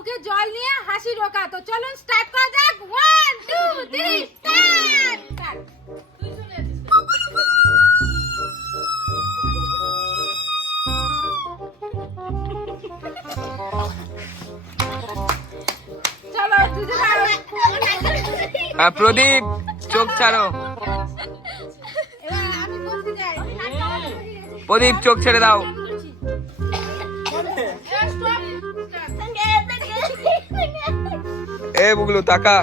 মুখে জল নিয়ে হাসি রোকা। তো চলুন স্টার্ট করা যাক। 1 2 3 স্টার্ট। তুই চলে যাচ্ছিস। চলো দুজনে। প্রদীপ চোখ ছাড়ো। এবার আমি বলতে যাই। প্রদীপ চোখ ছেড়ে দাও। এ বুগলু তাকা।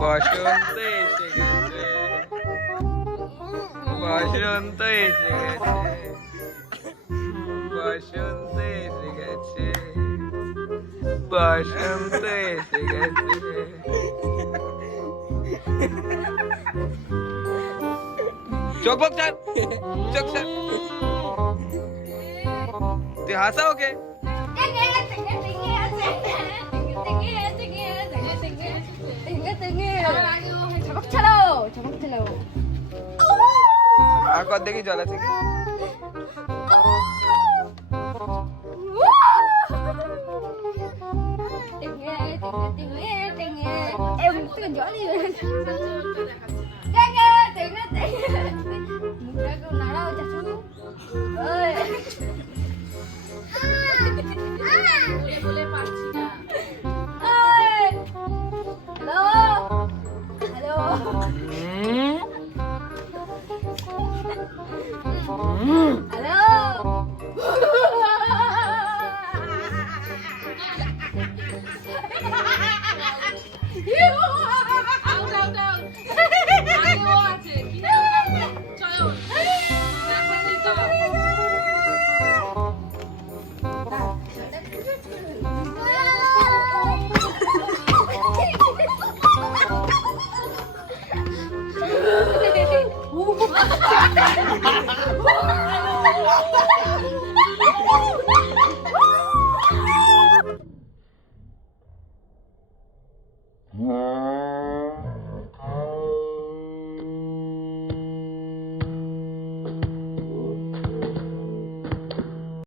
বসন্ত এসে গেছে, বসন্ত এসে গেছে, বসন্ত এসে গেছে, বসন্ত এসে গেছে। চোখ বক ছাড়, চোখ ছাড়। তুই হাসা ওকে। আর কত দেখি জল আছে কি?